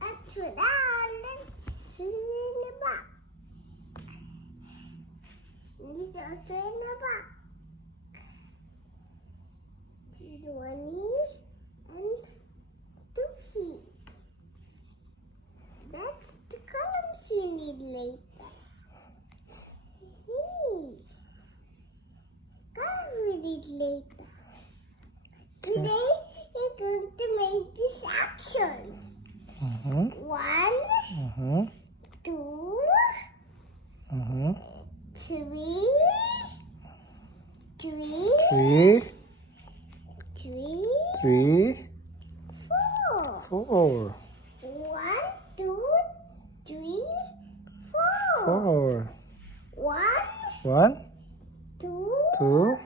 Let's put down. Let's in the box. This also in the box. One here and two here. That's the columns you need later. Color we need later. Today we're going to make these actions. One, two, three, four. 1, 2, 3, 4. 1, 2,